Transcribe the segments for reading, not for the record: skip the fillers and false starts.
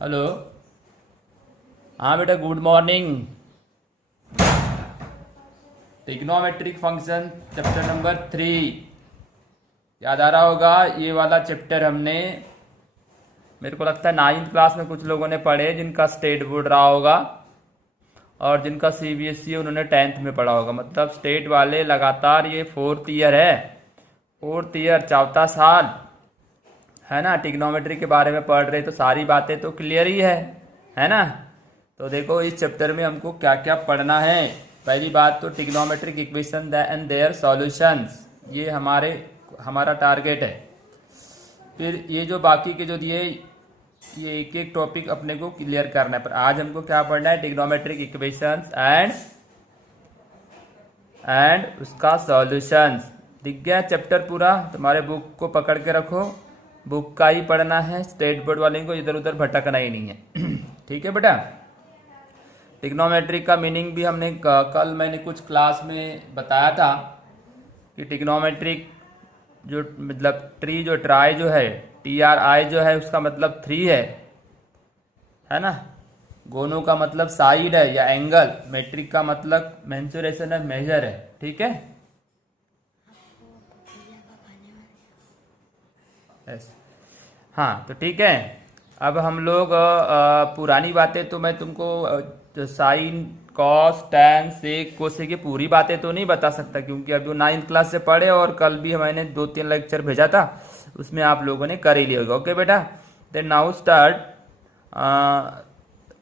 Hello. हाँ बेटा, good morning. Trigonometric function chapter number 3 याद आ रहा होगा। ये वाला चैप्टर हमने, मेरे को लगता है 9th क्लास में कुछ लोगों ने पढ़े, जिनका स्टेट बोर्ड रहा होगा, और जिनका सीबीएसई उन्होंने 10th में पढ़ा होगा। मतलब स्टेट वाले लगातार, ये 4th ईयर है, 4th ईयर, चौथा साल है ना। ट्रिग्नोमेट्री के बारे में पढ़ रहे तो सारी बातें तो क्लियर ही है ना। तो देखो इस चैप्टर में हमको क्या क्या पढ़ना है। पहली बात तो trigonometric equation and their solutions, ये हमारा टारगेट है। फिर ये जो बाकी के जो दिए, ये एक एक टॉपिक अपने को क्लियर करना है। पर आज हमको क्या पढ़ना है? ट्रिग्नोमेट्रिक इक्वेशंस एंड उसका सॉल्यूशंस। दिख गया चैप्टर पूरा? तुम्हारे बुक को पकड़ के रखो, बुक का ही पढ़ना है। स्टेट बोर्ड वाले को इधर उधर भटकना ही नहीं है। ठीक है बेटा। ट्रिग्नोमेट्रिक का मीनिंग भी हमने कल मैंने कुछ क्लास में बताया था कि ट्रिग्नोमेट्रिक जो मतलब ट्राई जो है, TRI जो है, उसका मतलब 3 है ना। गोनो का मतलब साइड है या एंगल। मेट्रिक का मतलब मेंसुरेशन है, मेजर है। ठीक है। हाँ तो ठीक है। अब हम लोग पुरानी बातें तो मैं तुमको साइन, कॉस, टैन, सेक, कोसेक, ये पूरी बातें तो नहीं बता सकता, क्योंकि अब जो 9th क्लास से पढ़े और कल भी मैंने 2-3 लेक्चर भेजा था, उसमें आप लोगों ने कर ही लिया होगा। ओके बेटा। Then now start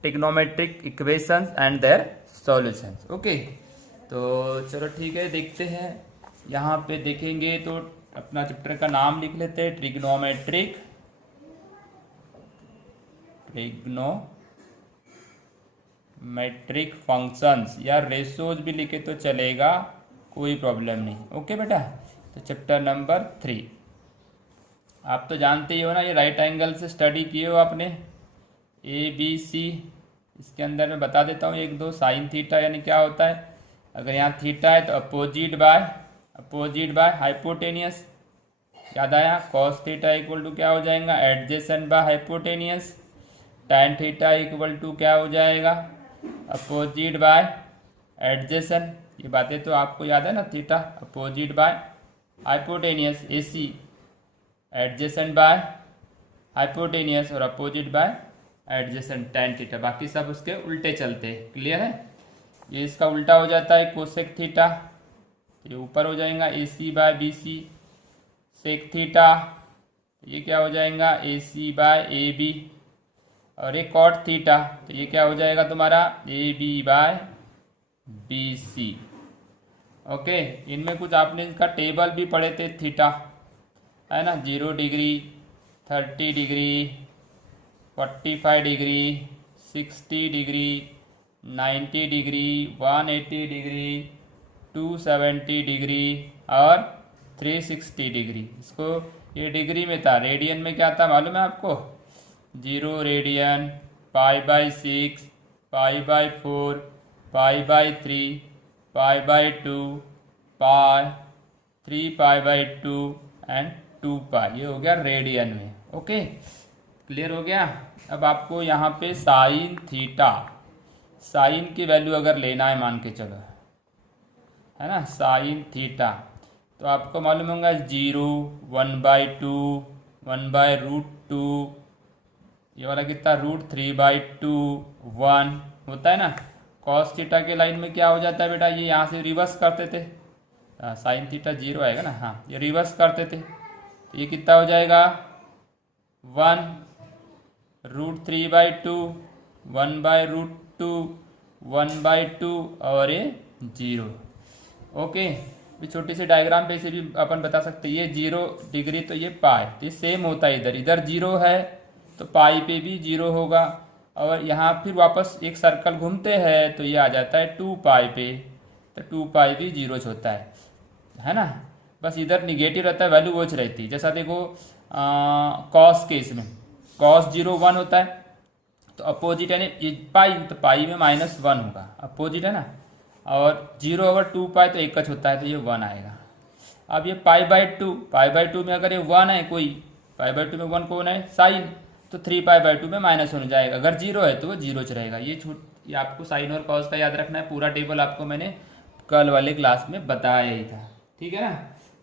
trigonometric equations and their solutions. Okay, तो चलो ठीक है, देखते हैं। यहाँ पे देखेंगे तो अपना चैप्टर का नाम लिख लेते हैं, ट्रिग्नोमेट्रिक फंक्शंस, या रेशोज भी लिखे तो चलेगा, कोई प्रॉब्लम नहीं। ओके बेटा। तो चैप्टर नंबर 3 आप तो जानते ही हो ना, ये राइट एंगल से स्टडी किए हो आपने, ABC। इसके अंदर मैं बता देता हूँ एक दो। साइन थीटा यानी क्या होता है? अगर यहाँ थीटा है तो अपोजिट बाय हाइपोटेनियस। याद आया? कॉस थीटा इक्वल टू क्या हो जाएगा? Adjacent by hypotenuse. Tan theta equal to क्या हो जाएगा? Opposite by adjacent. ये बातें तो आपको याद है ना। Theta opposite by hypotenuse, AC adjacent by hypotenuse, और opposite by adjacent tan theta. बाकी सब उसके उल्टे चलते हैं। क्लियर है? ये इसका उल्टा हो जाता है कोसेक थीटा, ये ऊपर हो जाएगा AC by BC। Sec theta, ये क्या हो जाएगा? AC by AB। और ये कॉट थीटा, तो ये क्या हो जाएगा तुम्हारा? AB bye BC। ओके, इनमें कुछ आपने इसका टेबल भी पढ़े थे, थीटा है ना। 0 degree, 30 degree, 45 degree, 60 degree, 90 degree, 180 degree, 270 degree और 360 डिग्री। इसको ये डिग्री में था, रेडियन में क्या था मालूम है आपको? 0 रेडियन, π/6, π/4, π/3, π/2, पाई, 3π/2 एंड 2π। ये हो गया रेडियन में। ओके, क्लियर हो गया। अब आपको यहाँ पे साइन थीटा, साइन की वैल्यू अगर लेना है, मान के चलो, है ना, साइन थीटा, तो आपको मालूम होगा 0, 1/2, 1/√2, ये वाला कितना? √3/2, 1 होता है ना। कॉस थीटा के लाइन में क्या हो जाता है बेटा? ये यहाँ से रिवर्स करते थे, साइन थीटा 0 आएगा ना। हाँ, ये रिवर्स करते थे, तो ये कितना हो जाएगा? 1 √3/2, 1/√2, 1/2 और ये 0। ओके, भी छोटी सी डायग्राम पे से भी अपन बता सकते हैं। ये 0 डिग्री तो ये पाई, तो ये सेम होता है। इधर 0 है तो पाई पे भी 0 होगा, और यहाँ फिर वापस एक सर्कल घूमते हैं तो ये आ जाता है 2π पे, तो 2π भी 0 होता है ना। बस इधर निगेटिव रहता है, वैल्यू वोच रहती है। जैसा देखो कॉस के, इसमें कॉस 0, 1 होता है, तो अपोजिट यानी पाई, तो पाई में -1 होगा, अपोजिट है ना। और 0 अगर 2π तो एक होता है, तो ये 1 आएगा। अब ये π/2 में अगर ये 1 है कोई, π/2 में 1 कौन है? साइन, तो 3π/2 में माइनस हो जाएगा। अगर जीरो है तो वो जीरो च रहेगा। ये आपको साइन और कॉस का याद रखना है। पूरा टेबल आपको मैंने कल वाले क्लास में बताया ही था, ठीक है ना।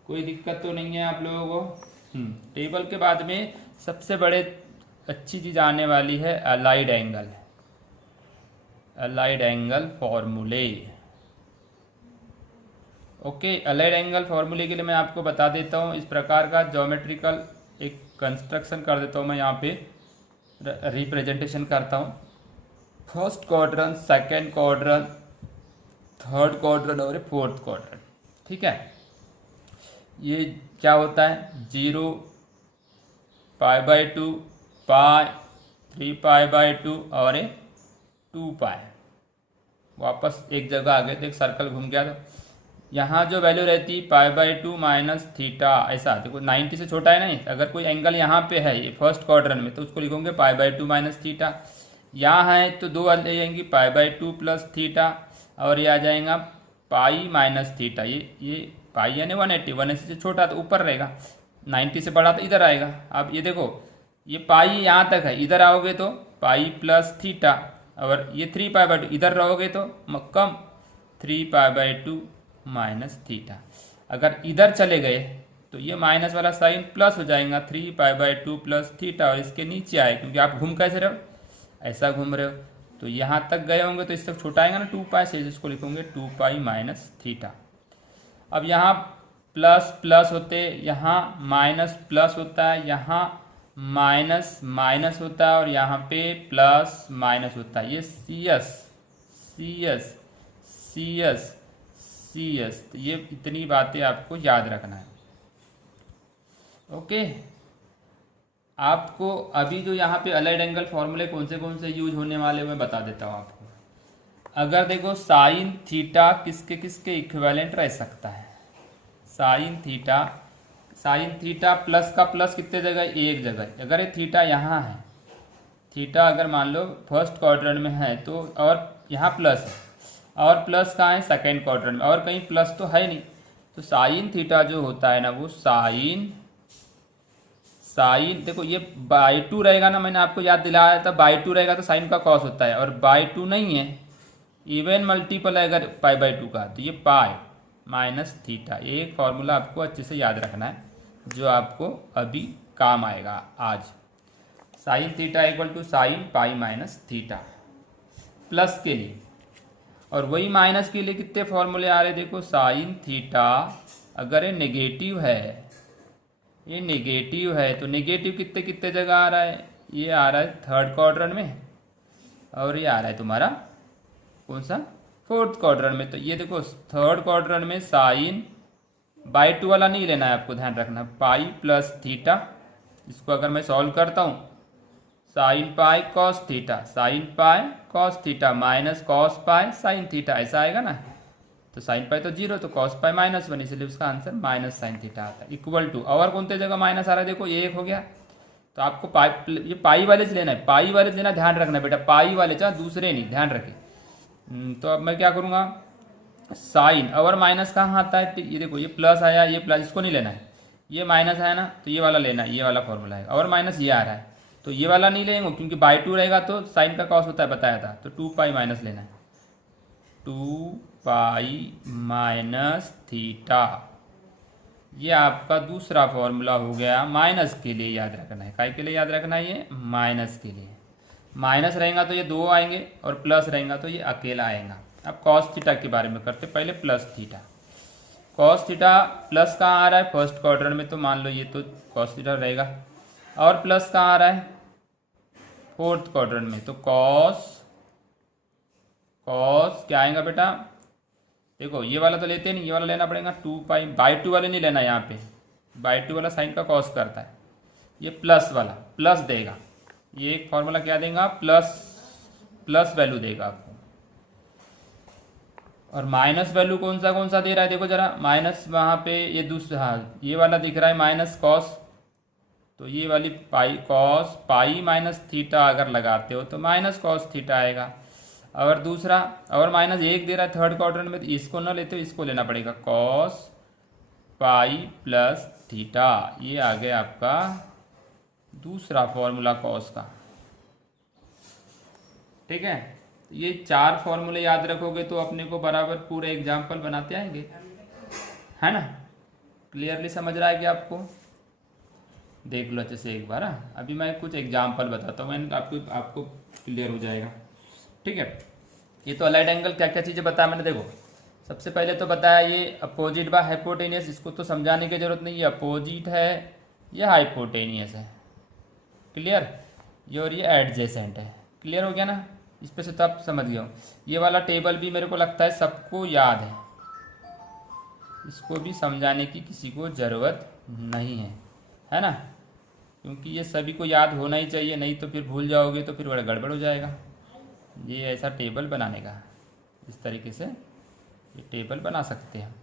कोई दिक्कत तो नहीं है आप लोगों को। टेबल के बाद में सबसे बड़े अच्छी चीज़ आने वाली है अलाइड एंगल, अलाइड एंगल फॉर्मूले। ओके, अलाइड एंगल फॉर्मूले के लिए मैं आपको बता देता हूँ। इस प्रकार का ज्योमेट्रिकल एक कंस्ट्रक्शन कर देता हूँ मैं यहाँ पे, रिप्रेजेंटेशन करता हूँ। First quadrant, second quadrant, third quadrant और फोर्थ क्वाड्रेंट, ठीक है। ये क्या होता है, 0, π/2, पाई, 3π/2 और 2π। वापस एक जगह आ गए तो एक सर्कल घूम गया। तो यहाँ जो वैल्यू रहती है π/2 माइनस थीटा, ऐसा देखो 90 से छोटा है नहीं। अगर कोई एंगल यहाँ पे है ये फर्स्ट क्वाड्रेंट में तो उसको लिखोगे π/2 माइनस थीटा। यहाँ है तो दो आ जाएंगी π/2 प्लस थीटा और ये आ जाएगा पाई माइनस थीटा। ये पाई यानी 180, 180 से छोटा तो ऊपर रहेगा, 90 से बड़ा तो इधर आएगा। अब ये देखो ये पाई यहाँ तक है, इधर आओगे तो पाई प्लस थीटा और ये 3π/2 इधर रहोगे तो कम 3π/2 माइनस थीटा। अगर इधर चले गए तो ये माइनस वाला साइन प्लस हो जाएगा 3π/2 प्लस थीटा और इसके नीचे आए, क्योंकि आप घूम कैसे रहे हो, ऐसा घूम रहे हो। तो यहाँ तक गए होंगे तो इससे छोटा आएगा ना 2π से, इसको लिखोगे 2π माइनस थीटा। अब यहाँ प्लस प्लस होते, यहाँ माइनस प्लस होता है, यहाँ माइनस माइनस होता है और यहाँ पे प्लस माइनस होता है। ये C S C S C S C S, तो ये इतनी बातें आपको याद रखना है। ओके, आपको अभी जो यहाँ पे अलाइड एंगल फॉर्मूले कौन से यूज होने वाले मैं बता देता हूँ आपको। अगर देखो साइन थीटा किसके किसके इक्विवेलेंट रह सकता है, साइन थीटा प्लस का प्लस कितने जगह, एक जगह। अगर ये थीटा यहाँ है, थीटा अगर मान लो फर्स्ट क्वाड्रेंट में है तो, और यहाँ प्लस है और प्लस कहाँ है, सेकेंड क्वाड्रेंट में, और कहीं प्लस तो है नहीं। तो साइन थीटा जो होता है ना वो साइन देखो ये बाई 2 रहेगा ना, मैंने आपको याद दिलाया था बाई 2 रहेगा तो साइन का कॉस होता है, और बाई 2 नहीं है, इवन मल्टीपल है अगर π/2 का तो ये पाई माइनस थीटा। ये एक फॉर्मूला आपको अच्छे से याद रखना है जो आपको अभी काम आएगा आज। Sine theta equal to sine pi minus theta plus के लिए, और वही माइनस के लिए कितने फॉर्मूले आ रहे हैं देखो। साइन थीटा अगर ये नेगेटिव है, ये नेगेटिव है तो नेगेटिव कितने कितने जगह आ रहा है, ये आ रहा है थर्ड क्वाड्रेंट में और ये आ रहा है तुम्हारा कौन सा, फोर्थ क्वाड्रेंट में। तो ये देखो थर्ड क्वाड्रेंट में साइन बाई 2 वाला नहीं लेना है आपको, ध्यान रखना, पाई प्लस थीटा। इसको अगर मैं सॉल्व करता हूँ, sine pi cos theta, sine pi cos theta minus cos pi sine theta, ऐसा आएगा ना। तो साइन पाई तो 0 तो कॉस पाई -1, इसलिए उसका आंसर माइनस साइन थीटा आता है। इक्वल टू, और कौन सी जगह माइनस आ रहा है देखो, ये एक हो गया। तो आपको ये पाई वाले से लेना है, पाई वाले से लेना, ध्यान रखना बेटा, पाई वाले चाहे दूसरे नहीं, ध्यान रखें। तो अब मैं क्या करूँगा, साइन और माइनस कहाँ आता है, ये देखो ये प्लस आया, ये प्लस, इसको नहीं लेना है, ये माइनस आया ना तो ये वाला लेना है, ये वाला फॉर्मूला है। और माइनस ये आ रहा है तो ये वाला नहीं लेंगे, क्योंकि बाई 2 रहेगा तो साइन का कॉस होता है, बताया था। तो 2π माइनस लेना है, 2π माइनस थीटा। ये आपका दूसरा फॉर्मूला हो गया, माइनस के लिए याद रखना है। काय के लिए याद रखना है, ये माइनस के लिए। माइनस रहेगा तो ये 2 आएंगे और प्लस रहेगा तो ये अकेला आएगा। अब कॉस थीटा के बारे में करते, पहले plus theta. Cos theta plus कहाँ आ रहा है, फर्स्ट क्वाड्रेंट में, तो मान लो ये तो कॉस थीटा रहेगा। और प्लस कहाँ आ रहा है, फोर्थ क्वाड्रेंट में, तो कॉस क्या आएगा बेटा, देखो ये वाला तो लेते नहीं, ये वाला लेना पड़ेगा 2π। बाई 2 वाले नहीं लेना, यहाँ पे बाई 2 वाला साइन का कॉस करता है। ये प्लस वाला प्लस देगा, ये एक फॉर्मूला क्या देगा, प्लस वैल्यू देगा आपको। और माइनस वैल्यू कौन सा दे रहा है, देखो जरा, माइनस वहाँ पे ये दूसरा, हाँ ये वाला दिख रहा है माइनस कॉस, तो ये वाली pi cos pi minus theta अगर लगाते हो तो माइनस कॉस थीटा आएगा। और दूसरा, और माइनस 1 दे रहा है थर्ड क्वाड्रेंट में, तो इसको ना लेते हो, इसको लेना पड़ेगा, कॉस पाई प्लस थीटा। ये आ गया आपका दूसरा फॉर्मूला कॉस का। ठीक है, ये 4 फॉर्मूले याद रखोगे तो अपने को बराबर पूरे एग्जाम्पल बनाते आएंगे, है ना। क्लियरली समझ रहा है कि आपको? देख लो अच्छे से एक बार। अभी मैं कुछ एग्जाम्पल बताता हूँ, आपको क्लियर हो जाएगा। ठीक है, ये तो अलाइड एंगल क्या क्या चीज़ें बताया मैंने। देखो, सबसे पहले तो बताया ये अपोजिट बाय हाइपोटेनियस, इसको तो समझाने की जरूरत नहीं, ये अपोजिट है, ये हाइपोटेनियस है। क्लियर? ये और ये एडजेसेंट है। क्लियर हो गया ना? इस पे से तो आप समझ गए हो। ये वाला टेबल भी मेरे को लगता है सबको याद है, इसको भी समझाने की किसी को ज़रूरत नहीं है ना, क्योंकि ये सभी को याद होना ही चाहिए, नहीं तो फिर भूल जाओगे तो फिर बड़ा गड़बड़ हो जाएगा। ये ऐसा टेबल बनाने का, इस तरीके से ये टेबल बना सकते हैं।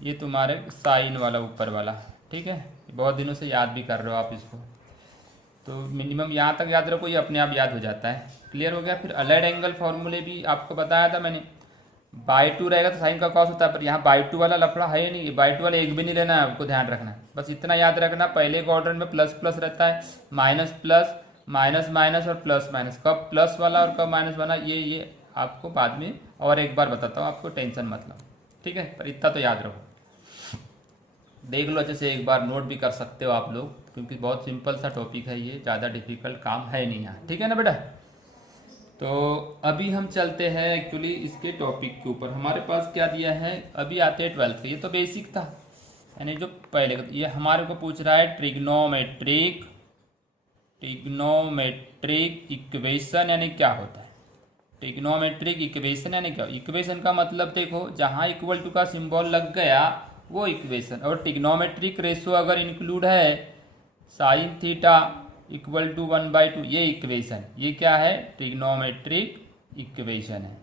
ये तुम्हारे साइन वाला ऊपर वाला, ठीक है, बहुत दिनों से याद भी कर रहे हो आप इसको, तो मिनिमम यहाँ तक याद रखो, ये अपने आप याद हो जाता है। क्लियर हो गया? फिर अलाइड एंगल फॉर्मूले भी आपको बताया था मैंने। बाई 2 रहेगा तो साइन का कॉस होता है, पर यहाँ बाई 2 वाला लफड़ा है ही नहीं, बाई 2 वाला एक भी नहीं लेना है आपको, ध्यान रखना। बस इतना याद रखना, पहले क्वाड्रेंट में प्लस प्लस रहता है, माइनस प्लस, माइनस माइनस और प्लस माइनस, कब प्लस वाला और कब माइनस वाला ये आपको बाद में और एक बार बताता हूँ, आपको टेंशन मत लो। ठीक है, पर इतना तो याद रखो। देख लो अच्छे से एक बार, नोट भी कर सकते हो आप लोग, क्योंकि बहुत सिंपल सा टॉपिक है ये, ज़्यादा डिफिकल्ट काम है नहीं यहाँ। ठीक है ना बेटा? तो अभी हम चलते हैं एक्चुअली इसके टॉपिक के ऊपर। हमारे पास क्या दिया है, अभी आते हैं 12th। ये तो बेसिक था, यानी जो पहले ये हमारे को पूछ रहा है ट्रिग्नोमेट्रिक इक्वेशन यानी क्या होता है। ट्रिग्नोमेट्रिक इक्वेशन यानी क्या? इक्वेशन का मतलब देखो, जहाँ इक्वल टू का सिंबल लग गया वो इक्वेशन, और ट्रिग्नोमेट्रिक रेशो अगर इंक्लूड है, साइन थीटा इक्वल टू 1/2, ये इक्वेशन, ये क्या है? ट्रिग्नोमेट्रिक इक्वेशन है।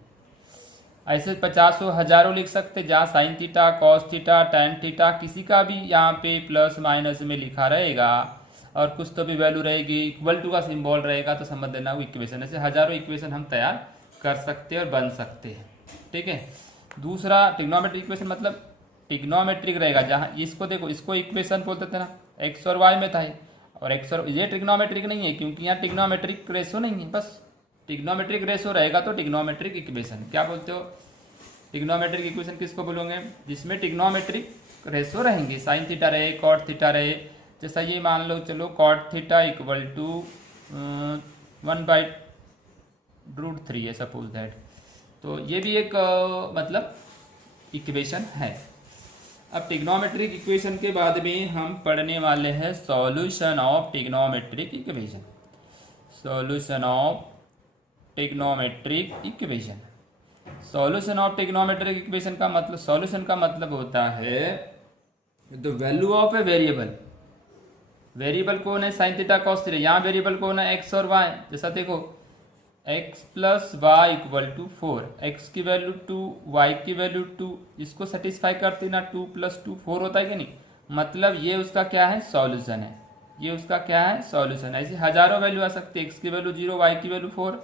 ऐसे 50 हजारों लिख सकते, जहाँ sign theta, cos theta, tan theta, किसी का भी यहाँ पे प्लस माइनस में लिखा रहेगा और कुछ तो भी वैल्यू रहेगी, इक्वल टू का सिंबल रहेगा, तो समझ लेना वो इक्वेशन। ऐसे हजारों इक्वेशन हम तैयार कर सकते हैं और बन सकते हैं। ठीक है, दूसरा ट्रिग्नोमेट्रिक इक्वेशन मतलब ट्रिग्नोमेट्रिक रहेगा, जहाँ इसको देखो, इसको इक्वेशन बोलते थे ना, एक्स और वाई में था, और एक्स और ये ट्रिग्नोमेट्रिक नहीं है, क्योंकि यहाँ ट्रिग्नोमेट्रिक रेशो नहीं है। बस ट्रिग्नोमेट्रिक रेशो रहेगा तो ट्रिग्नोमेट्रिक इक्वेशन। क्या बोलते हो? ट्रिग्नोमेट्रिक इक्वेशन किसको बोलोगे? जिसमें ट्रिग्नोमेट्रिक रेशो रहेंगे, साइन थीटा रहे, कॉट थीटा रहे। जैसा ये मान लो, चलो कॉट थीटा इक्वल टू 1/√3 है सपोज दैट, तो ये भी एक मतलब इक्वेशन है। अब ट्रिग्नोमेट्रिक इक्वेशन के बाद में हम पढ़ने वाले हैं solution of trigonometric equation. Solution of trigonometric equation. Solution of trigonometric equation का मतलब, सॉल्यूशन का मतलब होता है the value of a variable. Variable कौन है? Sine theta cos theta. यहाँ वेरिएबल कौन है? एक्स और वाई। जैसा देखो, x plus Y equal to 4, X की वैल्यू 2, वाई की वैल्यू 2, इसको सेटिस्फाई करती ना, 2 + 2 4 होता है कि नहीं? मतलब ये उसका क्या है? सॉल्यूशन है। ये उसका क्या है? सॉल्यूशन है। ऐसे हजारों वैल्यू आ सकती है, एक्स की वैल्यू 0, वाई की वैल्यू 4,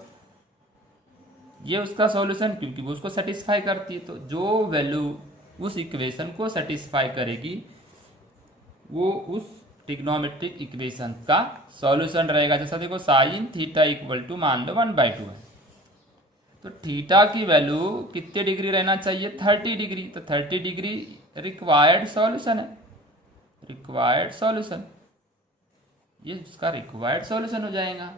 ये उसका सॉल्यूशन, क्योंकि वो उसको सेटिस्फाई करती है। तो जो वैल्यू उस इक्वेशन को सेटिस्फाई करेगी वो उस ट्रिग्नोमेट्रिक इक्वेशन का सॉल्यूशन रहेगा। जैसा देखो, साइन थीटा इक्वल टू मान लो 1/2 है, तो थीटा की वैल्यू कितने डिग्री रहना चाहिए? 30 डिग्री। तो 30 डिग्री रिक्वायर्ड सॉल्यूशन है, रिक्वायर्ड सॉल्यूशन, ये उसका रिक्वायर्ड सॉल्यूशन हो जाएगा,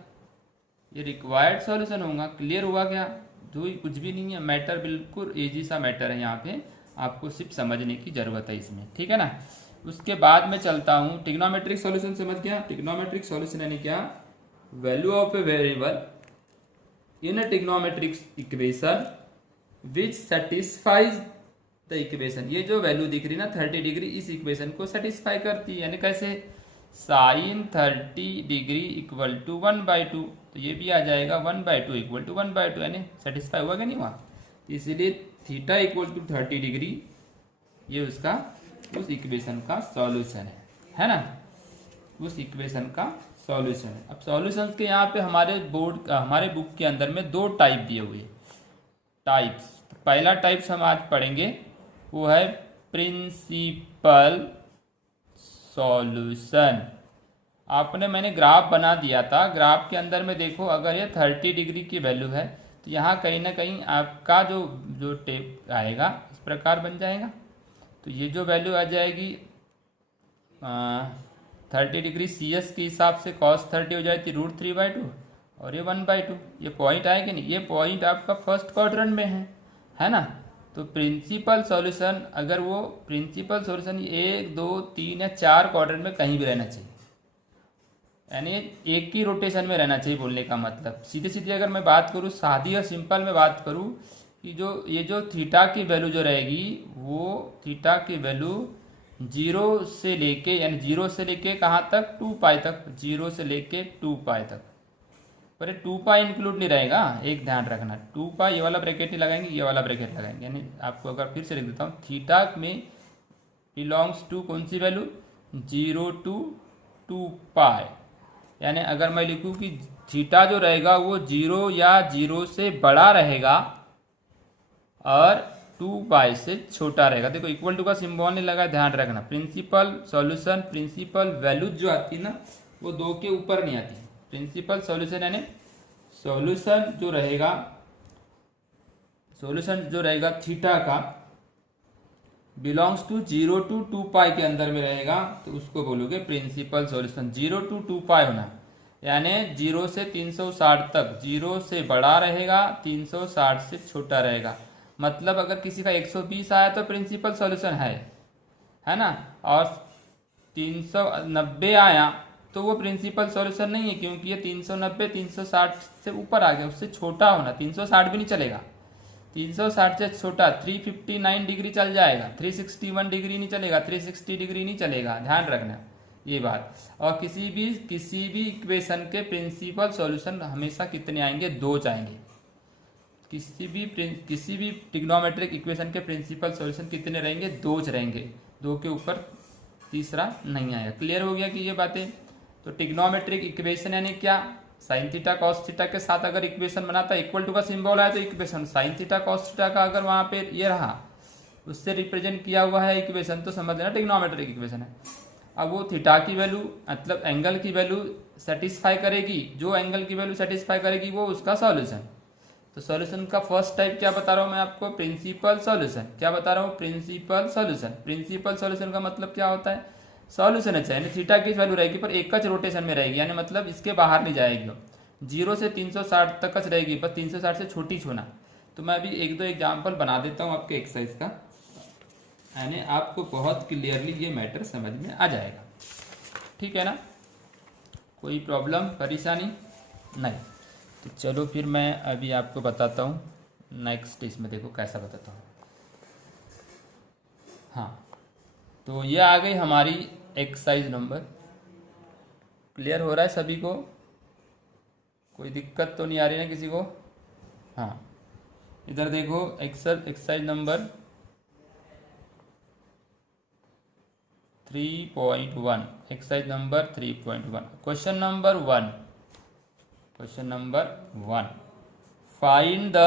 ये रिक्वायर्ड सॉल्यूशन होगा। क्लियर हुआ क्या? जो कुछ भी नहीं है, मैटर बिल्कुल इजी सा मैटर है, यहाँ पे आपको सिर्फ समझने की जरूरत है इसमें। ठीक है ना? उसके बाद में चलता हूँ, ट्रिग्नोमेट्रिक सॉल्यूशन समझ गया? ट्रिग्नोमेट्रिक सॉल्यूशन यानी क्या? Value of a variable in a trigonometric equation which satisfies the equation. ये जो वैल्यू दिख रही ना 30 डिग्री, इस इक्वेशन को सेटिस्फाई करती है। यानी कैसे? साइन 30 डिग्री इक्वल टू 1/2, तो ये भी आ जाएगा 1/2 इक्वल टू 1/2, यानी सेटिस्फाई हुआ कि नहीं हुआ? इसलिए थीटा इक्वल टू 30 डिग्री, ये उसका उस इक्वेशन का सॉल्यूशन है ना? उस इक्वेशन का सॉल्यूशन है। अब सॉल्यूशन के यहाँ पे हमारे हमारे बुक के अंदर में 2 टाइप दिए हुए, टाइप्स। तो पहला टाइप्स हम आज पढ़ेंगे, वो है प्रिंसिपल सॉल्यूशन। आपने मैंने ग्राफ बना दिया था, ग्राफ के अंदर में देखो अगर ये 30 डिग्री की वैल्यू है तो यहाँ कहीं ना कहीं आपका जो जो टेप आएगा इस प्रकार बन जाएगा। तो ये जो वैल्यू आ जाएगी 30 डिग्री सी एस के हिसाब से cos 30 हो जाएगी √3/2 और ये 1/2। ये पॉइंट आए कि नहीं, ये पॉइंट आपका फर्स्ट क्वाड्रेंट में है ना। तो प्रिंसिपल सॉल्यूशन अगर वो प्रिंसिपल सॉल्यूशन 1 2 3 या 4 क्वाड्रेंट में कहीं भी रहना चाहिए, यानी एक ही रोटेशन में रहना चाहिए। बोलने का मतलब सीधे सीधे अगर मैं बात करूँ, सादी और सिंपल में बात करूँ कि जो थीटा की वैल्यू जो रहेगी वो थीटा की वैल्यू 0 से लेके यानी 0 से लेके कहाँ तक 2π तक, 0 से लेके 2π तक। पर ये 2π इंक्लूड नहीं रहेगा, एक ध्यान रखना 2π ये वाला ब्रैकेट नहीं लगाएंगे, ये वाला ब्रैकेट लगाएंगे। यानी आपको अगर फिर से लिख देता हूँ, थीटा में बिलोंग्स टू कौन सी वैल्यू 0 to 2π। यानी अगर मैं लिखूँ कि थीटा जो रहेगा वो 0 या 0 से बड़ा रहेगा और 2π से छोटा रहेगा। देखो इक्वल टू का सिंबल नहीं लगा, ध्यान रखना। प्रिंसिपल सॉल्यूशन प्रिंसिपल वैल्यू जो आती है ना वो 2 के ऊपर नहीं आती। प्रिंसिपल सॉल्यूशन यानी सॉल्यूशन जो रहेगा थीटा का बिलोंग्स टू 0 to 2π के अंदर में रहेगा तो उसको बोलोगे प्रिंसिपल सॉल्यूशन। 0 to 2π होना यानी 0 से 360 तक, 0 से बड़ा रहेगा 360 से छोटा रहेगा। मतलब अगर किसी का 120 आया तो प्रिंसिपल सॉल्यूशन है ना, और 390 आया तो वो प्रिंसिपल सॉल्यूशन नहीं है, क्योंकि ये 390 360 से ऊपर आ गया, उससे छोटा होना। 360 भी नहीं चलेगा, 360 से छोटा 359 डिग्री चल जाएगा, 361 डिग्री नहीं चलेगा, 360 डिग्री नहीं चलेगा, ध्यान रखना ये बात। और किसी भी इक्वेशन के प्रिंसिपल सॉल्यूशन हमेशा कितने आएंगे, 2 आएंगे। किसी भी ट्रिग्नोमेट्रिक इक्वेशन के प्रिंसिपल सॉल्यूशन कितने रहेंगे, 2 रहेंगे, 2 के ऊपर तीसरा नहीं आएगा। क्लियर हो गया कि ये बातें। तो ट्रिग्नोमेट्रिक इक्वेशन यानी क्या, साइन थीटा कॉस थीटा के साथ अगर इक्वेशन बनाता है, इक्वल टू का सिंबल आया तो equation sign theta cos theta का अगर वहां पे ये रहा उससे रिप्रेजेंट किया हुआ है इक्वेशन, तो समझ लेना ट्रिग्नोमेट्रिक इक्वेशन है। अब वो थीटा की वैल्यू मतलब एंगल की वैल्यू सेटिस्फाई करेगी, जो एंगल की वैल्यू सेटिस्फाई करेगी वो उसका सॉल्यूशन। तो सॉल्यूशन का फर्स्ट टाइप क्या बता रहा हूं मैं आपको, प्रिंसिपल सॉल्यूशन। क्या बता रहा हूँ, प्रिंसिपल सॉल्यूशन। प्रिंसिपल सॉल्यूशन का मतलब क्या होता है, सॉल्यूशन अच्छा यानी थीटा की वैल्यू रहेगी पर एक च रोटेशन में रहेगी, यानी मतलब इसके बाहर नहीं जाएगी, 0 से 360 तक रहेगी, पर 360 से छोटी छूना। तो मैं अभी 1-2 एग्जाम्पल बना देता हूँ आपके एक्सरसाइज का, यानी आपको बहुत क्लियरली ये मैटर समझ में आ जाएगा। ठीक है ना, कोई प्रॉब्लम परेशानी नहीं। तो चलो फिर मैं अभी आपको बताता हूँ नेक्स्ट इसमें, देखो कैसा बताता हूँ। हाँ, तो ये आ गई हमारी एक्सरसाइज नंबर। क्लियर हो रहा है सभी को, कोई दिक्कत तो नहीं आ रही ना किसी को। हाँ, इधर देखो exercise number 3.1, exercise number 3.1, question number 1 find the,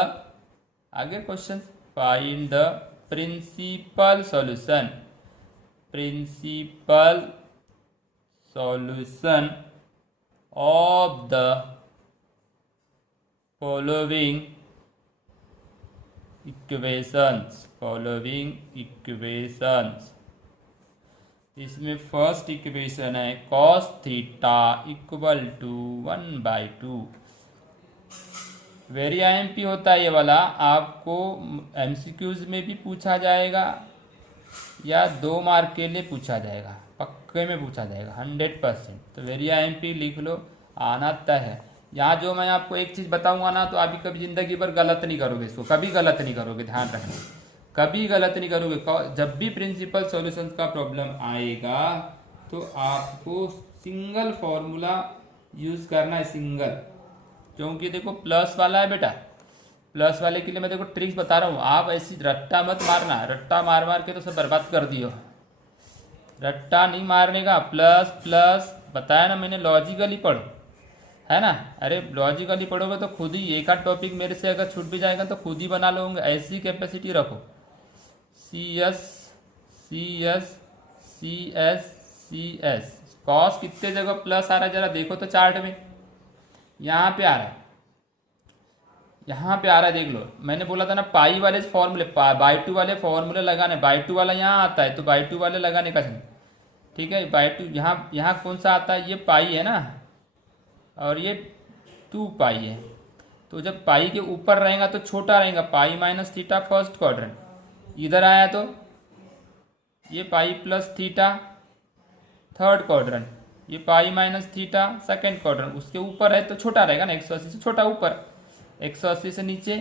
आगे question, find the principal solution of the following equations. इसमें फर्स्ट इक्वेशन है cos theta equal to 1/2। Very IMP होता है ये वाला, आपको MCQs में भी पूछा जाएगा या 2 मार्क के लिए पूछा जाएगा, पक्के में पूछा जाएगा 100%। तो वेरी IMP लिख लो, आना तय है। यहाँ जो मैं आपको एक चीज़ बताऊंगा ना, तो अभी कभी ज़िंदगी भर गलत नहीं करोगे, इसको कभी गलत नहीं करोगे, ध्यान रखना, कभी गलत नहीं करोगे। जब भी प्रिंसिपल सॉल्यूशंस का प्रॉब्लम आएगा तो आपको सिंगल फॉर्मूला यूज़ करना है, सिंगल। क्योंकि देखो प्लस वाला है बेटा, प्लस वाले के लिए मैं देखो ट्रिक्स बता रहा हूँ। आप ऐसी रट्टा मत मारना, रट्टा मार के तो सब बर्बाद कर दियो, रट्टा नहीं मारने का। प्लस प्लस बताया ना मैंने, लॉजिकली पढ़ो, है ना। अरे लॉजिकली पढ़ोगे तो खुद ही एक आध टॉपिक मेरे से अगर छूट भी जाएगा तो खुद ही बना लोगे, ऐसी कैपेसिटी रखो। CS C S. कॉस कितने जगह प्लस आ रहा है जरा देखो तो चार्ट में, यहाँ पे आ रहा है, यहाँ पे आ रहा है, देख लो। मैंने बोला था ना पाई वाले फॉर्मूले, बाई टू वाले फॉर्मूले लगाने, बाई टू वाला यहाँ आता है तो बाई टू वाले लगाने का चाहिए, ठीक है। बाई टू यहाँ कौन सा आता है, ये पाई है ना, और ये 2 पाई है। तो जब पाई के ऊपर रहेगा तो छोटा रहेगा, pi minus theta first quadrant, इधर आया तो ये pi plus theta third quadrant, ये pi minus theta second quadrant. उसके ऊपर है तो छोटा रहेगा ना, 180 से छोटा ऊपर, 180 से नीचे,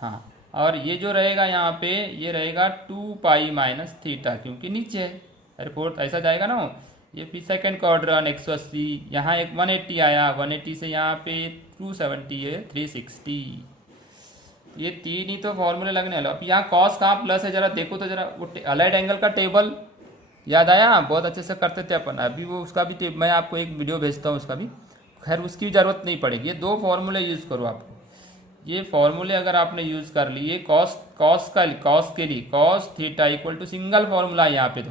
हाँ। और ये जो रहेगा यहाँ पे, ये रहेगा 2 पाई माइनस थीटा, क्योंकि नीचे है। रिपोर्ट ऐसा जाएगा ना, ये फिर सेकेंड क्वाड्रेंट 180, यहाँ एक 180 आया, 180 से यहाँ पे 270 है, 360। ये 3 ही तो फॉर्मूले लगने वाले। अब यहाँ कॉस कहाँ प्लस है जरा देखो तो जरा, वो अलाइड एंगल का टेबल याद आया, बहुत अच्छे से करते थे अपन। अभी वो उसका भी मैं आपको एक वीडियो भेजता हूँ उसका भी, खैर उसकी भी ज़रूरत नहीं पड़ेगी। ये 2 फॉर्मूले यूज़ करो आपको, ये फॉर्मूले अगर आपने यूज़ कर लिए, कॉस के लिए cos theta equal to single formula है यहाँ पे, तो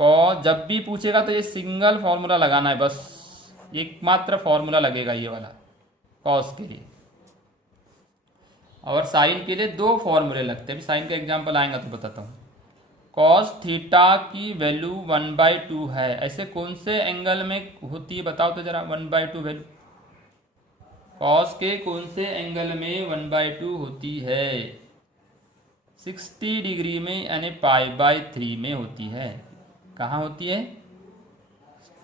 कॉस जब भी पूछेगा तो ये सिंगल फॉर्मूला लगाना है, बस एकमात्र फॉर्मूला लगेगा ये वाला कॉस के लिए। और साइन के लिए 2 फॉर्मूले लगते हैं, अभी साइन का एग्जाम्पल आएगा तो बताता हूँ। कॉस थीटा की वैल्यू 1/2 है, ऐसे कौन से एंगल में होती है बताओ तो जरा 1/2 वैल्यू, कॉस के कौन से एंगल में 1/2 होती है? 60 डिग्री में, यानी π/3 में होती है। कहाँ होती है?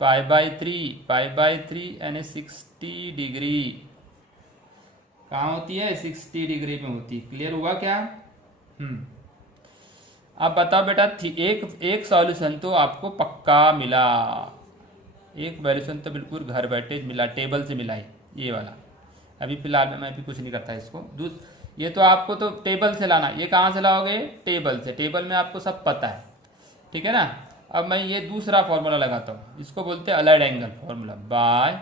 π/3 यानी 60 डिग्री कहाँ होती है? 60 डिग्री में होती है। क्लियर हुआ क्या? अब बताओ बेटा, एक सॉल्यूशन तो आपको पक्का मिला, एक सॉल्यूशन तो बिल्कुल घर बैठे मिला, टेबल से मिला है ये वाला। अभी फिलहाल में मैं भी कुछ नहीं करता इसको, ये तो आपको तो टेबल से लाना। ये कहाँ से लाओगे? टेबल से। टेबल में आपको सब पता है, ठीक है ना। अब मैं ये दूसरा फॉर्मूला लगाता हूँ, इसको बोलते हैं allied angle formula. By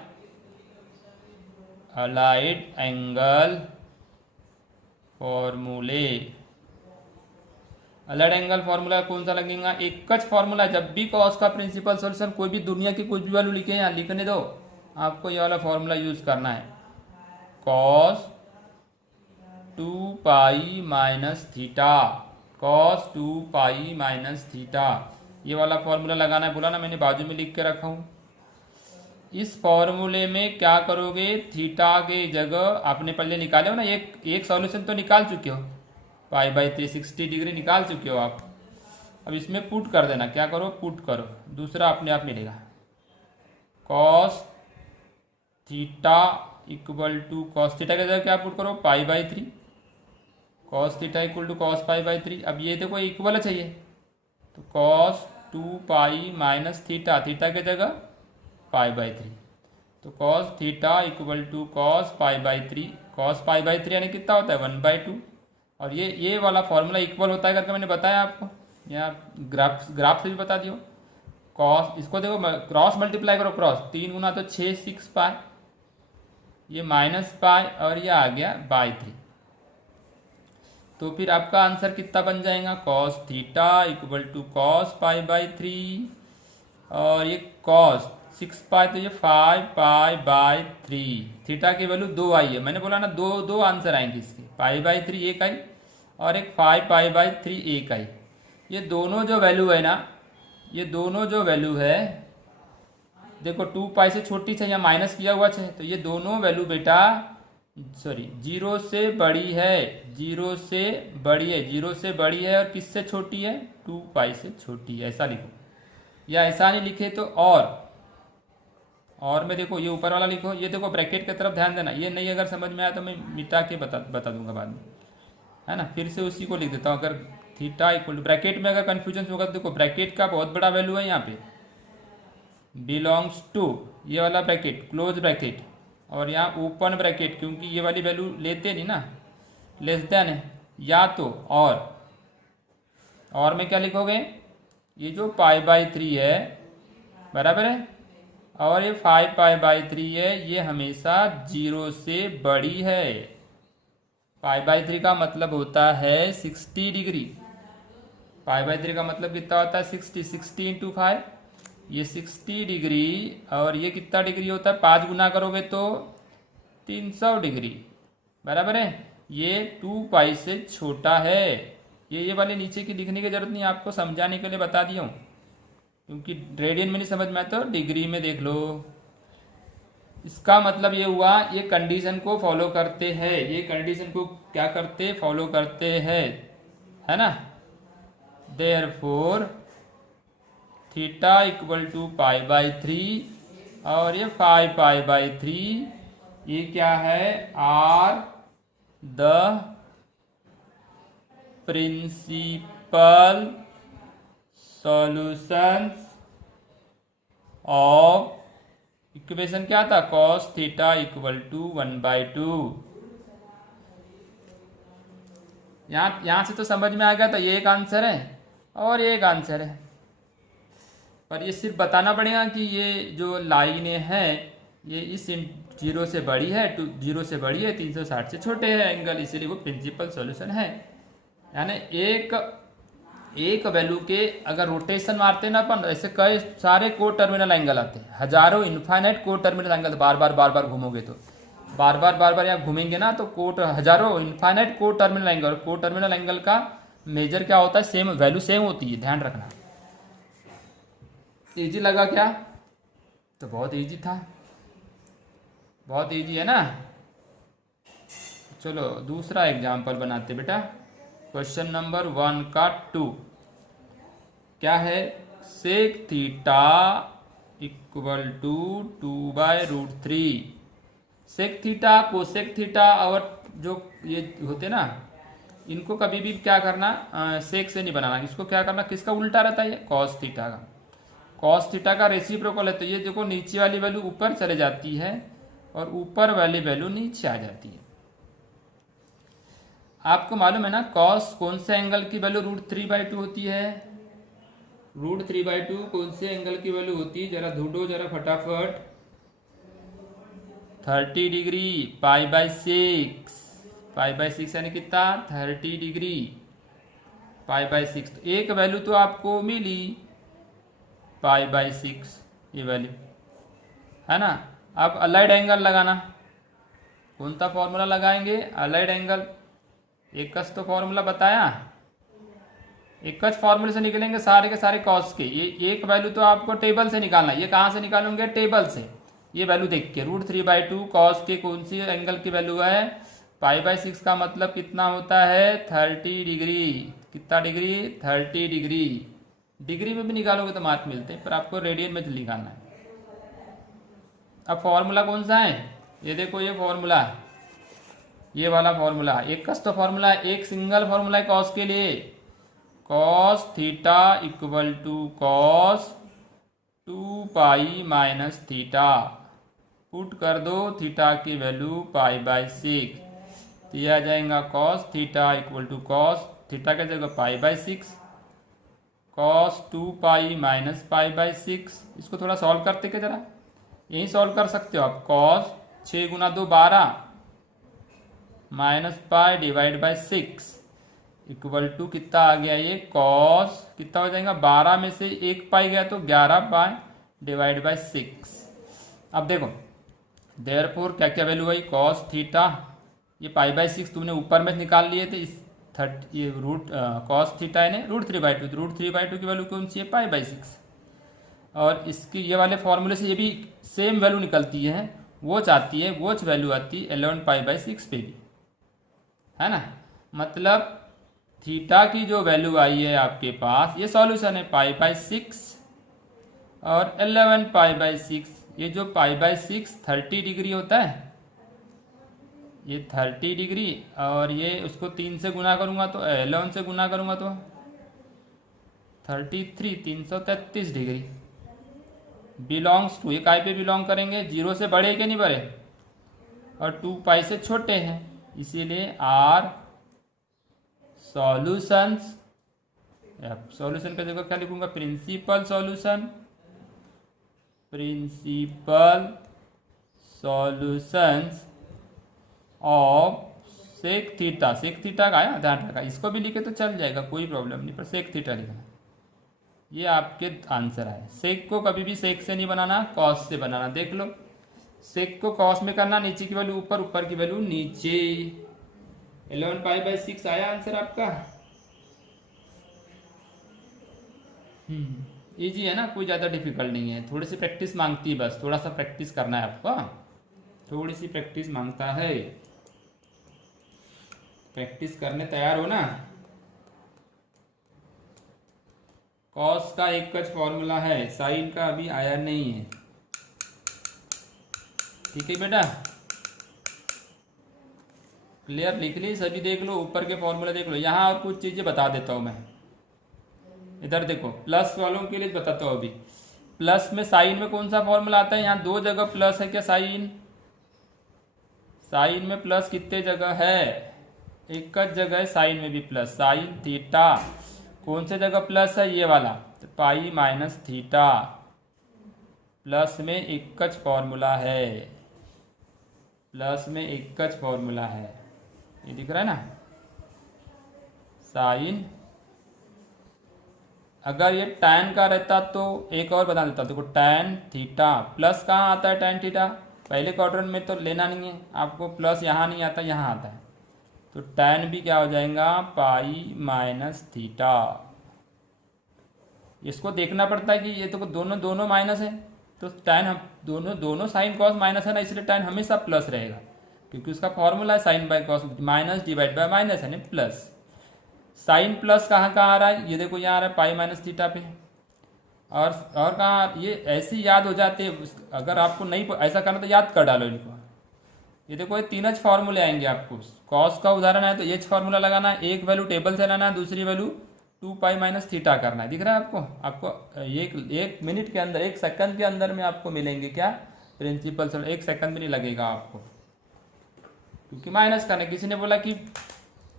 allied angle फॉर्मूले, अलाइड एंगल फॉर्मूला कौन सा लगेगा? एक च फॉर्मूला। जब भी कॉस का प्रिंसिपल सॉल्यूशन कोई भी दुनिया की कुछ भी वैल्यू लिखे, यहाँ लिखने दो, आपको ये वाला फॉर्मूला यूज करना है। Cos 2 pi minus theta, cos 2 pi minus theta, ये वाला फॉर्मूला लगाना है। बोला ना मैंने, बाजू में लिख के रखा हूँ। इस फॉर्मूले में क्या करोगे? थीटा के जगह आपने पहले निकाले हो ना, एक सॉल्यूशन तो निकाल चुके हो, π/3 60 डिग्री निकाल चुके हो आप। अब इसमें पुट कर देना। क्या करो? पुट करो, दूसरा अपने आप मिलेगा। Cos theta equal to, cos theta के जगह क्या पुट करो? π/3, cos theta equal to cos π/3। अब ये देखो इक्वल चाहिए, तो cos 2 pi minus theta, theta के जगह π/3, तो cos theta equal to cos π/3, cos π/3 यानी कितना होता है? 1/2। और ये वाला फॉर्मूला इक्वल होता है करके मैंने बताया आपको, यहाँ ग्राफ से भी बता दियो। कॉस, इसको देखो क्रॉस मल्टीप्लाई करो, क्रॉस 3 गुना तो 6 6 पाई, ये माइनस पाई और ये आ गया /3। तो फिर आपका आंसर कितना बन जाएगा? Cos theta equal to cos π/3, और ये कॉस 6 पाई तो ये 5 π/3। थीटा की वैल्यू 2 आई है, मैंने बोला ना दो आंसर आएंगे इसके, π/3 एक आई और एक 5 π/3 एक आई। ये दोनों जो वैल्यू है ना, ये दोनों जो वैल्यू है, देखो 2 पाई से छोटी से यहाँ माइनस किया हुआ है, तो ये दोनों वैल्यू बेटा सॉरी 0 से बड़ी है, 0 से बड़ी है, 0 से बड़ी है। और किससे छोटी है? 2 पाई से छोटी है। ऐसा लिखो, या ऐसा नहीं लिखे तो और में देखो ये ऊपर वाला लिखो। ये देखो ब्रैकेट की तरफ ध्यान देना, ये नहीं अगर समझ में आया तो मैं मिटा के बता दूंगा बाद में, है ना। फिर से उसी को लिख देता हूँ। अगर थीटा इक्वल टू, ब्रैकेट में अगर कन्फ्यूजन होगा तो देखो ब्रैकेट का बहुत बड़ा वैल्यू है यहाँ पे, बिलोंग्स टू, ये वाला ब्रैकेट क्लोज ब्रैकेट, और यहाँ ओपन ब्रैकेट, क्योंकि ये वाली वैल्यू लेते नहीं ना, लेस देन है। या तो और में क्या लिखोगे? ये जो π/3 है बराबर है, और ये 5 π/3 है, ये हमेशा 0 से बड़ी है। π/3 का मतलब होता है 60 डिग्री। π/3 का मतलब कितना होता है? 60 इंटू 5 ये 60 डिग्री और ये कितना डिग्री होता है, 5 गुना करोगे तो 300 डिग्री, बराबर है। ये 2 पाई से छोटा है। ये वाले नीचे की लिखने की जरूरत नहीं, आपको समझाने के लिए बता दिया हूँ, क्योंकि रेडियन में नहीं समझ में आता तो डिग्री में देख लो। इसका मतलब ये हुआ ये कंडीशन को फॉलो करते हैं, ये कंडीशन को क्या करते, फॉलो करते हैं, है ना। Therefore theta equal to pi by 3 और ये 5 पाई बाई 3, ये क्या है, are the principal solutions of equation क्या था, कॉस थीटा इक्वल टू 1/2। यहां से तो समझ में आ गया था, ये एक आंसर है और ये एक आंसर है, पर ये सिर्फ बताना पड़ेगा कि ये जो लाइनें हैं ये इस जीरो से बड़ी है, 0 से बड़ी है, 360 से छोटे है एंगल, इसीलिए वो प्रिंसिपल सॉल्यूशन है। यानी एक वैल्यू के अगर रोटेशन मारते ना अपन, ऐसे कई सारे को टर्मिनल एंगल आते हैं, हजारों इन्फाइनाइट को टर्मिनल एंगल, बार बार घूमोगे तो बार बार यहाँ घूमेंगे ना, तो हजारों इन्फाइनाइट को टर्मिनल एंगल, को टर्मिनल एंगल का मेजर क्या होता है, सेम वैल्यू सेम होती है, ध्यान रखना। इजी लगा क्या, तो बहुत इजी था, बहुत इजी है ना। चलो दूसरा एग्जाम्पल बनाते बेटा, क्वेश्चन नंबर 1 का 2 क्या है, sec theta equal to 2/√3। Sec theta, cosec theta और जो ये होते ना, इनको कभी भी क्या करना, सेक से नहीं बनाना, इसको क्या करना, किसका उल्टा रहता है, ये कॉस थीटा का, कॉस थीटा का रेसिप्रोकल है। तो ये देखो नीचे वाली वैल्यू ऊपर चले जाती है और ऊपर वाली वैल्यू नीचे आ जाती है। आपको मालूम है ना कॉस कौन से एंगल की वैल्यू √3/2 होती है, √3/2 कौन से एंगल की वैल्यू होती है, जरा ढूंढो जरा फटाफट। 30 डिग्री, π/6, π/6 यानी कितना, 30 डिग्री, π/6। तो एक वैल्यू तो आपको मिली π/6, ये वैल्यू है ना। अब अलाइड एंगल लगाना, कौन सा फॉर्मूला लगाएंगे, अलाइड एंगल, एक तो फॉर्मूला बताया, एक फॉर्मूले से निकलेंगे सारे के सारे कॉस के। ये एक वैल्यू तो आपको टेबल से निकालना है, ये कहाँ से निकालोगे, टेबल से। ये वैल्यू देख के √3/2 कॉस के कौन सी एंगल की वैल्यू है, π/6 का मतलब कितना होता है, 30 डिग्री, कितना डिग्री, 30 डिग्री। डिग्री में भी निकालोगे तो मार्क मिलते हैं, पर आपको रेडियन में निकालना है। अब फॉर्मूला कौन सा है, ये देखो, ये फॉर्मूला, ये वाला फॉर्मूला, एक तो फॉर्मूला, एक सिंगल फॉर्मूला है कॉस के लिए, cos theta equal to cos 2π minus theta. Put कर दो थीटा की वैल्यू π/6, तो यह आ जाएगा cos theta equal to cos theta का जगह π/6, कॉस 2π माइनस π/6। इसको थोड़ा सॉल्व करते क्या जरा, यही सॉल्व कर सकते हो आप। कॉस 6 गुना 2 12 माइनस π/6 इक्वल टू कितना आ गया, ये कॉस कितना हो जाएगा, 12 में से 1 पाई गया तो 11π/6। अब देखो देयरफॉर क्या क्या वैल्यू आई, कॉस थीटा, ये π/6 तुमने ऊपर में निकाल लिए थे, इस ये कॉस थीटा है √3/2, तो √3/2 की वैल्यू कौन सी है, π/6। और इसकी ये वाले फॉर्मूले से ये भी सेम वैल्यू निकलती है, वो चाहती है वो वैल्यू आती है 11π/6 पे भी, है ना। मतलब थीटा की जो वैल्यू आई है आपके पास, ये सॉल्यूशन है π/6 और 11π/6। ये जो π/6 30 डिग्री होता है, ये 30 डिग्री, और ये उसको 3 से गुना करूंगा तो 11 से गुना करूंगा तो 33, 333 डिग्री बिलोंग्स टू, ये काय पे बिलोंग करेंगे, 0 से बड़े के नहीं बड़े और 2π से छोटे हैं, इसीलिए आर सॉल्यूशंस, सॉल्यूशन का जगह क्या लिखूंगा, principal solution, principal solutions of sec theta का आया, ध्यान रखा, इसको भी लिखे तो चल जाएगा, कोई प्रॉब्लम नहीं, पर सेक थीटा लिखना। ये आपके आंसर है। सेक को कभी भी सेक से नहीं बनाना, कॉस से बनाना। देख लो, सेक को कॉस में करना, नीचे की वैल्यू ऊपर, ऊपर की वैल्यू नीचे। 11π/6 आया आंसर आपका। इजी है ना, कोई ज़्यादा डिफिकल्ट नहीं है, थोड़ी सी प्रैक्टिस मांगती है, बस थोड़ा सा प्रैक्टिस करना है आपको, थोड़ी सी प्रैक्टिस मांगता है। प्रैक्टिस करने तैयार हो ना। कॉस का एक कच फॉर्मूला है, साइन का अभी आया नहीं है। ठीक है बेटा, क्लियर? लिख ली सभी, देख लो ऊपर के फॉर्मूला देख लो। यहाँ और कुछ चीज़ें बता देता हूँ मैं, इधर देखो, प्लस वालों के लिए बताता हूँ अभी। प्लस में साइन में कौन सा फॉर्मूला आता है? यहाँ दो जगह प्लस है क्या? साइन, साइन में प्लस कितने जगह है? एक जगह है साइन में भी प्लस, साइन थीटा। कौन से जगह प्लस है? ये वाला, तो पाई माइनस थीटा। प्लस में एक फॉर्मूला है, प्लस में एक फॉर्मूला है, ये दिख रहा है ना, साइन। अगर ये tan का रहता तो एक और बता देता, देखो tan थीटा। प्लस कहाँ आता है tan थीटा? पहले क्वाड्रेंट में तो लेना नहीं है आपको, प्लस यहाँ नहीं आता, यहाँ आता है। तो tan भी क्या हो जाएगा? पाई माइनस थीटा। इसको देखना पड़ता है कि ये तो दोनों दोनों माइनस है, तो tan हम दोनों साइन कॉस माइनस है ना, इसलिए tan हमेशा प्लस रहेगा, क्योंकि उसका फॉर्मूला है sine by cos, minus divide by minus है ना, प्लस। साइन प्लस कहाँ कहाँ आ रहा है? ये देखो यहाँ आ रहा है पाई माइनस थीटा पे। और कहाँ? ये ऐसे ही याद हो जाते हैं, अगर आपको नहीं ऐसा करना तो याद कर डालो इनको। ये देखो, ये तीन फॉर्मूले आएंगे आपको। कॉस का उदाहरण है तो एच फॉर्मूला लगाना है, एक वैल्यू टेबल से लाना है, दूसरी वैल्यू 2π माइनस थीटा करना है। दिख रहा है आपको? आपको एक मिनट के अंदर, एक सेकंड के अंदर में आपको मिलेंगे क्या? Principal solution. एक सेकंड भी नहीं लगेगा आपको, क्योंकि माइनस करना। किसी ने बोला कि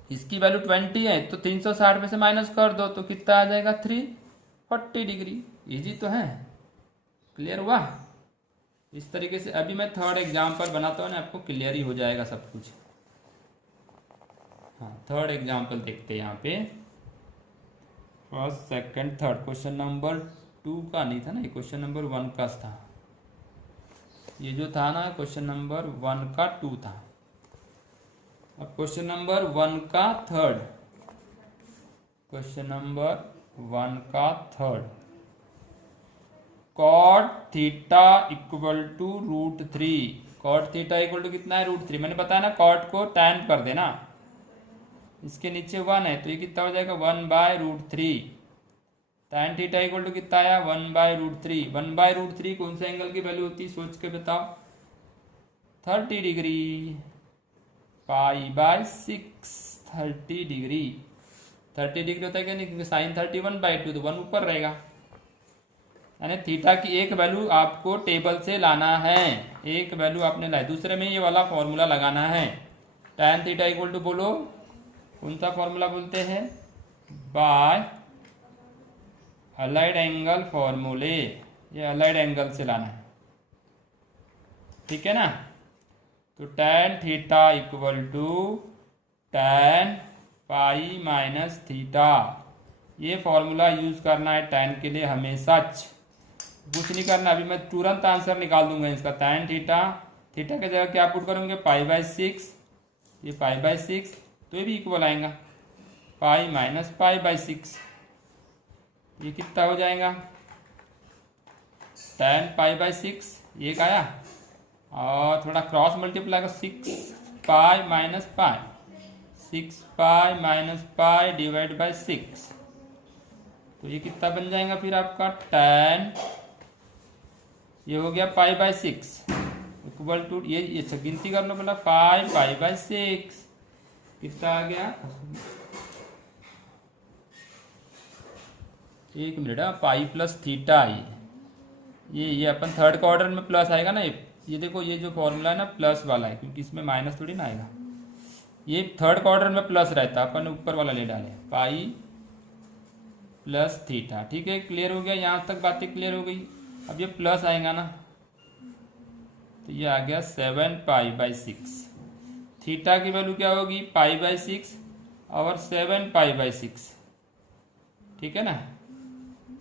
इसकी वैल्यू 20 है तो 360 में से माइनस कर दो तो कितना आ जाएगा? 340 डिग्री। इजी तो है, क्लियर हुआ? इस तरीके से अभी मैं थर्ड एग्जाम्पल बनाता हूँ ना, आपको क्लियर ही हो जाएगा सब कुछ। हाँ, थर्ड एग्जाम्पल देखते हैं यहाँ पे। First second third, question number 2 का नहीं था ना, ये क्वेश्चन नंबर 1 का था। ये जो था ना क्वेश्चन नंबर 1 का 2 था। अब क्वेश्चन नंबर 1 का थर्ड, क्वेश्चन नंबर 1 का third. Cot theta equal to √3। Cot theta equal to कितना है? √3। मैंने बताया ना, कॉट को tan कर देना, इसके नीचे 1 है तो ये कितना हो जाएगा? 1/√3। tan थीटा इक्वल टू कितना आया? 1/√3। 1/√3 कौन से एंगल की वैल्यू होती है? सोच के बताओ। 30 डिग्री। π/6 30 डिग्री। 30 डिग्री होता है क्या? नहीं, क्योंकि साइन 31/2 तो 1 ऊपर रहेगा। यानी थीटा की एक वैल्यू आपको टेबल से लाना है, एक वैल्यू आपने लाई, दूसरे में ये वाला फॉर्मूला लगाना है। tan थीटा इक्वल टू, बोलो कौन सा फॉर्मूला बोलते हैं? बाय अलाइड एंगल फॉर्मूले। ये अलाइड एंगल से लाना है, ठीक है ना? तो tan theta equal to tan pi minus theta. ये फॉर्मूला यूज करना है tan के लिए हमेशा, कुछ नहीं करना। अभी मैं तुरंत आंसर निकाल दूंगा इसका। tan थीटा, थीटा की जगह क्या पुट करूंगे? π/6। ये π/6 तो ये भी इक्वल आएगा, पाई माइनस π/6। ये कितना हो जाएगा? tan π/6 ये का आया, और थोड़ा क्रॉस मल्टीप्लाई का 6π minus pi, 6π minus pi divide by 6। तो ये कितना बन जाएगा फिर आपका? tan, ये हो गया π/6 इक्वल टू, ये गिनती करना बोला, 5π/6 कितना आ गया? एक मिनट, पाई प्लस थीटा। ये अपन थर्ड क्वाड्रेंट में प्लस आएगा ना, ये देखो, ये जो फॉर्मूला है ना प्लस वाला है, क्योंकि इसमें माइनस थोड़ी ना आएगा। ये थर्ड क्वाड्रेंट में प्लस रहता, अपन ऊपर वाला ले डाले, पाई प्लस थीटा। ठीक है, क्लियर हो गया? यहाँ तक बातें क्लियर हो गई। अब ये प्लस आएगा ना, तो ये आ गया 7π/6। थीटा की वैल्यू क्या होगी? π/6 और 7π/6, ठीक है ना?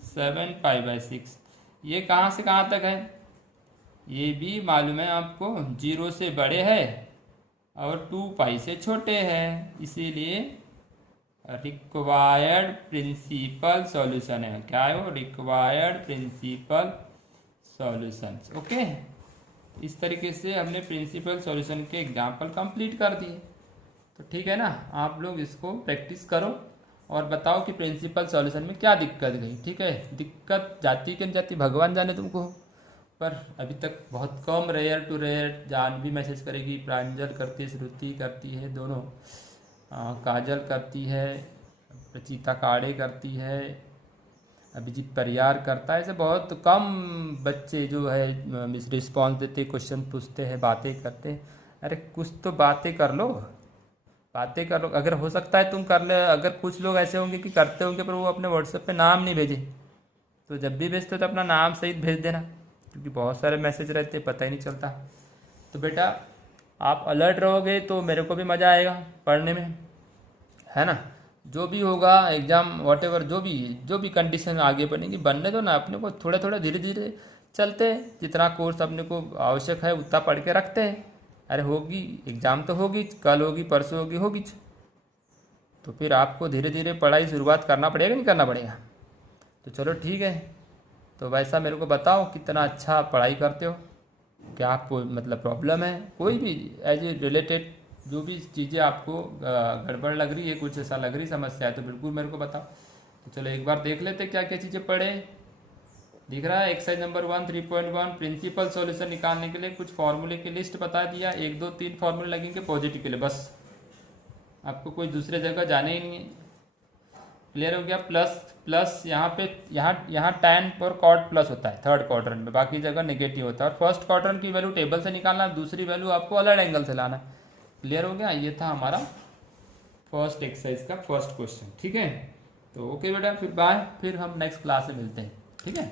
7 पाई बाई 6। ये कहाँ से कहाँ तक है, ये भी मालूम है आपको, 0 से बड़े है और 2 पाई से छोटे हैं, इसीलिए रिक्वायर्ड प्रिंसिपल सॉल्यूशन है। क्या है वो, रिक्वायर्ड प्रिंसिपल सॉल्यूशंस। ओके, इस तरीके से हमने प्रिंसिपल सॉल्यूशन के एग्जाम्पल कंप्लीट कर दिए। तो ठीक है ना, आप लोग इसको प्रैक्टिस करो और बताओ कि प्रिंसिपल सॉल्यूशन में क्या दिक्कत गई। ठीक है, दिक्कत जाती कि नहीं जाती भगवान जाने तुमको, पर अभी तक बहुत कम, रेयर टू रेयर। जान भी मैसेज करेगी, प्रांजल करती है, श्रुति करती है, दोनों काजल करती है, प्रचीता काड़े करती है, अभिजीत परियार करता है। ऐसे बहुत कम बच्चे जो है रिस्पॉन्स देते, क्वेश्चन पूछते हैं, बातें करते हैं। अरे कुछ तो बातें कर लो, बातें कर लो। अगर हो सकता है तुम कर ले, अगर कुछ लोग ऐसे होंगे कि करते होंगे पर वो अपने व्हाट्सएप पे नाम नहीं भेजे, तो जब भी भेजते हो तो अपना नाम सहित भेज देना, क्योंकि बहुत सारे मैसेज रहते पता ही नहीं चलता। तो बेटा आप अलर्ट रहोगे तो मेरे को भी मज़ा आएगा पढ़ने में, है ना। जो भी होगा एग्ज़ाम व्हाटएवर, जो भी कंडीशन आगे बनेगी, बनने दो ना। अपने को थोड़ा थोड़ा धीरे धीरे चलते हैं, जितना कोर्स अपने को आवश्यक है उतना पढ़ के रखते हैं। अरे होगी एग्ज़ाम तो होगी, कल होगी, परसों होगी, तो फिर आपको धीरे धीरे पढ़ाई शुरुआत करना पड़ेगा, नहीं करना पड़ेगा। तो चलो ठीक है, तो वैसा मेरे को बताओ कितना अच्छा पढ़ाई करते हो, क्या आपको मतलब प्रॉब्लम है, कोई भी एज ए रिलेटेड जो भी चीज़ें आपको गड़बड़ लग रही है, कुछ ऐसा लग रही समस्या है, तो बिल्कुल मेरे को बताओ। तो चलो एक बार देख लेते क्या क्या चीज़ें पढ़े। दिख रहा है एक्सरसाइज नंबर 1 3.1 प्रिंसिपल सॉल्यूशन निकालने के लिए कुछ फार्मूले की लिस्ट बता दिया, 1 2 3 फार्मूले लगेंगे पॉजिटिव के लिए, बस आपको कोई दूसरे जगह जाने ही नहीं है। क्लियर हो गया। प्लस यहाँ tan और कॉट प्लस होता है थर्ड क्वाड्रेंट में, बाकी जगह नेगेटिव होता है। और फर्स्ट क्वाड्रेंट की वैल्यू टेबल से निकालना, दूसरी वैल्यू आपको अलग एंगल से लाना। क्लियर हो गया, ये था हमारा फर्स्ट एक्सरसाइज का फर्स्ट क्वेश्चन। ठीक है, तो ओके बेटा, फिर बाय, फिर हम नेक्स्ट क्लास में मिलते हैं। ठीक है।